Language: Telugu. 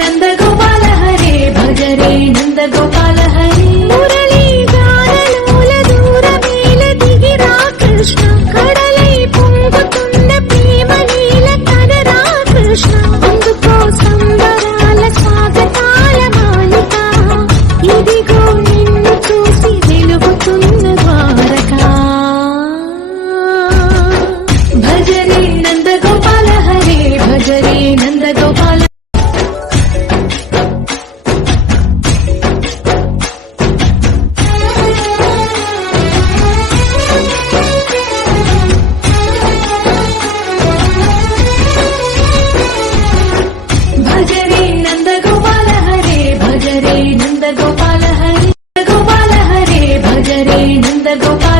नंद गोपाल हरे भज रे नंद गोपाल हरे मुरली गानलोल दूर मेल दिगिरा कृष्ण कड़लै పొంగుతున్న ప్రేమ నీల కనరా కృష్ణ అందుకో సంబరాల స్వాగతాల మాలిక ఇదిగో నిన్ను చూసి వెలుగుతున్న ద్వారకా భజ రే నంద గోపాల హరే భజ రే నంద గోపాల भज रे नंद गोपाल हरे भज रे नंद गोपाल हरे गोपाल हरे भज रे नंद गोपाल